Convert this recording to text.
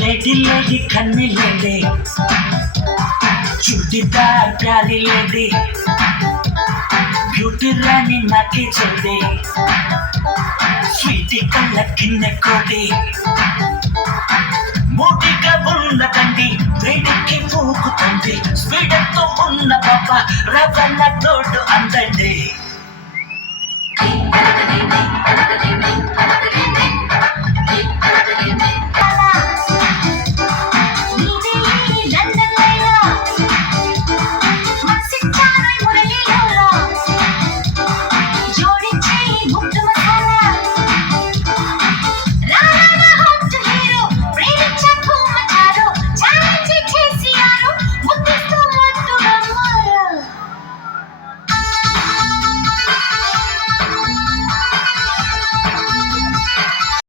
lady lady खन्नी lady churidar प्यारी lady beauty रानी नाकी जल्दी स्वीटी कलर किन्ने कोडी మూటిగా ఉన్నదండి వేడికి పూకుతుంది స్పీడ్తో ఉన్న పాప రవణ తోడు అందండి